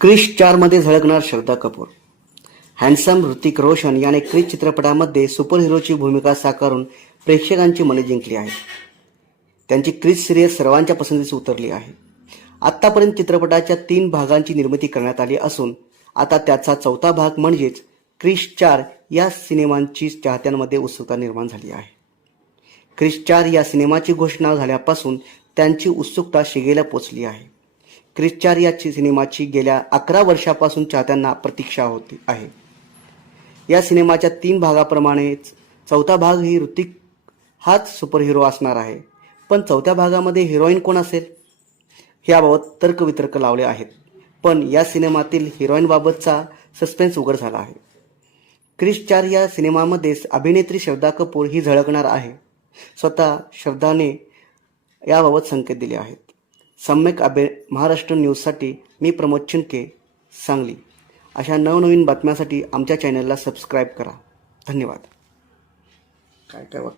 क्रिश चारमध्ये झळकणार श्रद्धा कपूर. हँडसम ऋतिक रोशन याने क्रिश चित्रपटामध्ये सुपरहिरोची भूमिका साकारून प्रेक्षकांची मने जिंकली आहेत. त्यांची क्रिश सिरियल सर्वांच्या पसंतीस उतरली आहे. आत्तापर्यंत चित्रपटाच्या तीन भागांची निर्मिती करण्यात आली असून आता त्याचा चौथा भाग म्हणजेच क्रिश चार या सिनेमांची चाहत्यांमध्ये उत्सुकता निर्माण झाली आहे. क्रिश चार या सिनेमाची घोषणा झाल्यापासून त्यांची उत्सुकता शिगेला पोचली आहे. क्रिश्चार या सिनेमाची गेल्या अकरा वर्षापासून चाहत्यांना प्रतीक्षा होती आहे. या सिनेमाच्या तीन भागाप्रमाणेच चौथा भाग ही ऋतिक हाच सुपरहिरो असणार आहे. पण चौथ्या भागामध्ये हिरोईन कोण असेल? याबाबत तर्कवितर्क लावले आहेत. पण या सिनेमातील हिरोईनबाबतचा सस्पेन्स उघड झाला आहे. क्रिश चार या सिनेमामध्ये अभिनेत्री श्रद्धा कपूर ही झळकणार आहे. स्वतः श्रद्धाने याबाबत संकेत दिले आहेत. सम्यक अभे महाराष्ट्र न्यूजसाठी मी प्रमोद चिंके सांगली. अशा नवनवीन बातम्यांसाठी आमच्या चॅनलला सबस्क्राईब करा. धन्यवाद. काय काय वाटतं